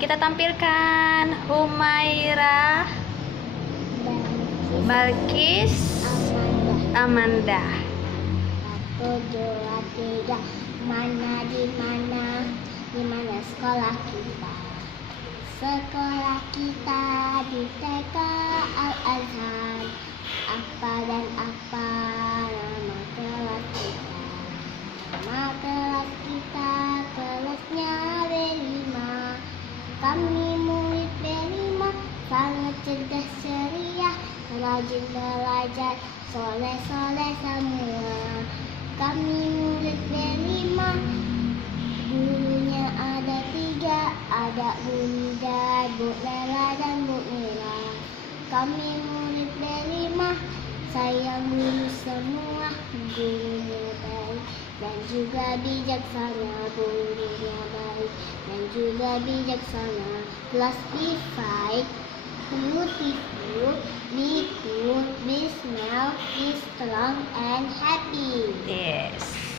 Kita tampilkan Humaira, Balkis, Amanda. 1, 2, 3. Mana di mana sekolah kita? Sekolah kita di TK Al-Azhar. Apa dan apa nama kelas kita? Nama kelas kita kelasnya B5. Kami murid B5, sangat cerdas ceria, rajin belajar, soleh-soleh semua. Kami murid B5, gurunya ada 3, ada Bu Nida, Bu Lela, dan Bu Mira. Kami murid B5, sayang guru semua, gurunya baik dan juga bijaksana, gurunya baik dan juga bijaksana. Kelas B5, beautiful, be good, be smell, be strong and happy. Yes.